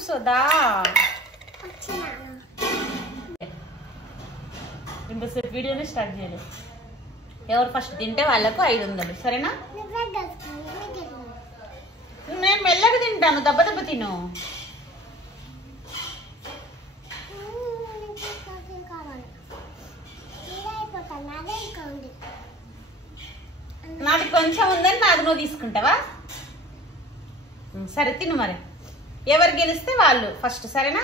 కూర్చోదా ఇంతసేపు వీడియోనే స్టార్ట్ చేయలేదు. ఎవరు ఫస్ట్ తింటే వాళ్ళకు 500 సరేనా? నేను మెల్లగా తింటాను, దెబ్బ దెబ్బ తిను. నాది కొంచెం ఉందని నాది నువ్వు తీసుకుంటావా? సరే తిను మరి. ఎవరు గెలిస్తే వాళ్ళు ఫస్ట్ సరేనా?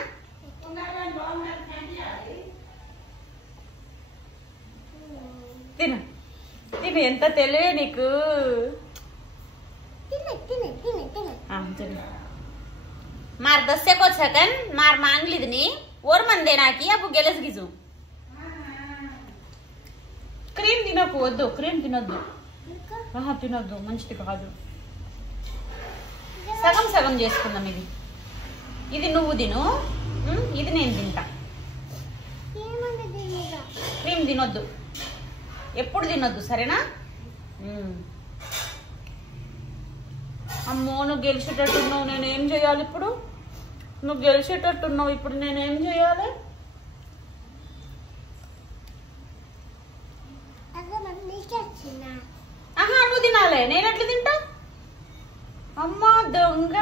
తిను తిను, ఎంత తెలివే నీకు. मार 10 सेकंड मार मांग लीदनी और मन देना की अब गेलस गिजू क्रीम తినకు వద్దు క్రీమ్ తినొద్దు తినొద్దు మంచిది కాదు. సగం సగం చేసుకుందాం. ఇది నువ్వు తిను, ఇది నేను తింటా. క్రీమ్ తినొద్దు, ఎప్పుడు తినొద్దు సరేనా? అమ్మో నువ్వు గెలిచేటట్టున్నావు, నేనేం చేయాలి ఇప్పుడు? నువ్వు గెలిచేటట్టున్నావు, ఇప్పుడు నేనేం చేయాలి? ఆహా నువ్వు తినాలి, నేను ఎట్లా తింటా? అమ్మా దొంగ.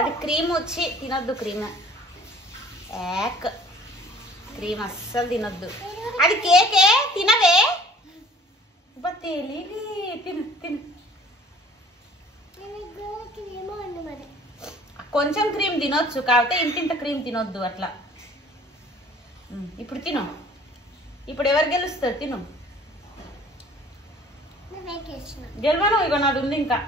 అది క్రీమ్ వచ్చి తినొద్దు, క్రీమ్ ఏక్ క్రీమ్ అస్సలు తినొద్దు. అది కేకే తినవే. తెలివి తిను తిను. కొంచెం క్రీమ్ తినొచ్చు కాకపోతే ఇంత క్రీమ్ తినొద్దు అట్లా. ఇప్పుడు తిను. ఇప్పుడు ఎవరు గెలుస్తారు? తిను. గెలవను, ఇగో నాది ఉంది ఇంకా.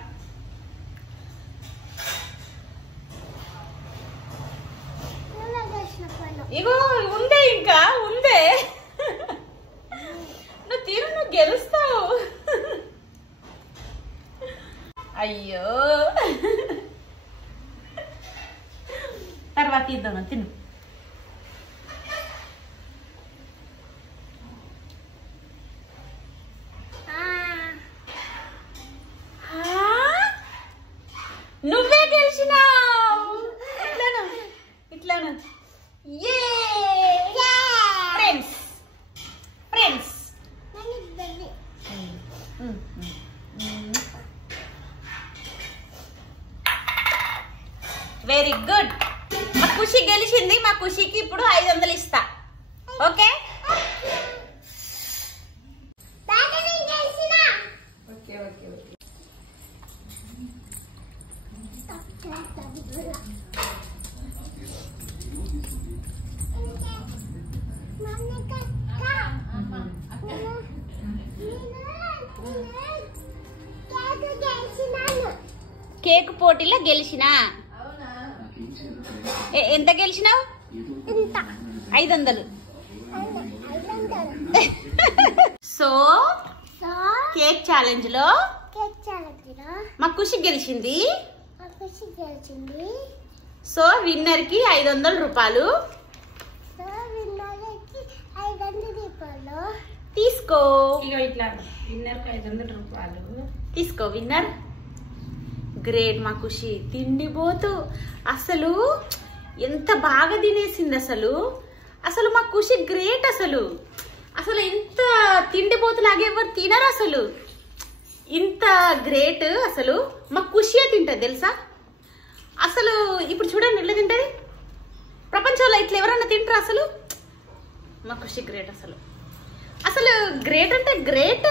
ఇగో ఉందే ఇంకా ఉందే. నువ్వు తిను, నువ్వు గెలుస్తావు. అయ్యో తర్వాత ఇద్దాం. తిను. నువ్వే గెలిచినావు. ఇట్లాను ఇట్లాను. Friends friends very good. మా ఖుషి గెలిచింది. మా ఖుషికి ఇప్పుడు 500 ఇస్తా. ఓకే కేక్ పోటీలో గెలిచినా. ఎంత గెలిచినావు? 500. సో కేక్ ఛాలెంజ్ లో మా ఖుషి గెలిచింది. సో విన్నర్ కి 500 రూపాయలు తీసుకో. ఇట్లా విన్నర్ 500 రూపాయలు తీసుకో. Winner great. మా ఖుషి తిండిపోతూ అసలు ఎంత బాగా తినేసింది. అసలు మా ఖుషి గ్రేట్. అసలు ఇంత తిండిపోతులాగా ఎవరు తినరు. ఇంత గ్రేట్. మా ఖుషియే తింటది తెలుసా. ఇప్పుడు చూడండి ఎట్లా తింటది. ప్రపంచంలో ఇట్లా ఎవరన్నా తింటారు? మా ఖుషి గ్రేట్. అసలు గ్రేట్ అంటే గ్రేట్.